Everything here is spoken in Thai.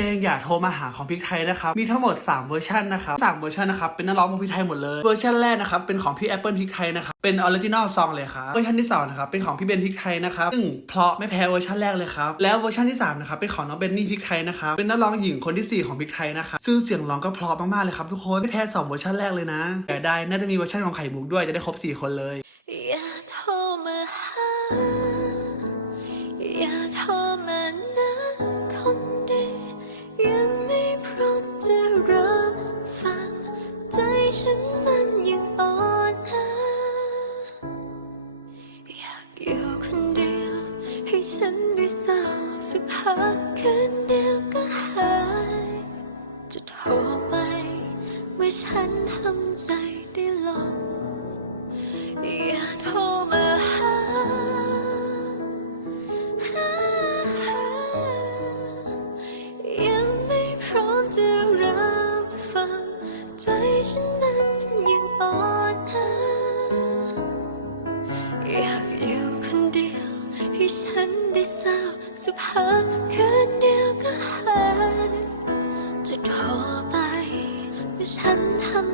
ลงอย่าโทรมาหาของพริกไทยนะครับ มีทั้งหมด 3 เวอร์ชันนะครับสามเวอร์ชันนะครับ เป็นนักร้องวงพริกไทยหมดเลย เวอร์ชันแรกนะครับ เป็นของพี่แอปเปิลพริกไทยนะครับ เป็นออริจินอลซองเลยครับ เวอร์ชันที่สองนะครับ เป็นของพี่เบนพริกไทยนะครับ ซึ่งเพราะไม่แพ้เวอร์ชันแรกเลยครับ แล้วเวอร์ชันที่สามนะครับ เป็นของน้องเบนนี่พริกไทยนะครับ เป็นนักร้องหญิงคนที่สี่ของพริกไทยนะครับ ซึ่งเสียงร้องก็เพราะมากๆเลยครับทุกคน ไม่แพ้สองเวอร์ชันแรกเลยนะแต่ได้น่าจะมีเวอร์ชันของไข่มุกด้วยจะได้ครบสี่คนเลยอย่าโทรมาหา อยู่คนเดียว ให้ฉันได้เศร้าสักพักคืนเดียวก็หาย จะโทรไป เมื่อฉันทำใจได้ลง อย่าโทรมาหายังไม่พร้อมจะรับ คนเดียว ให้ฉันได้เศร้าสุภาพคืนเดียวก็หายจะโทรไปว่าฉันทำ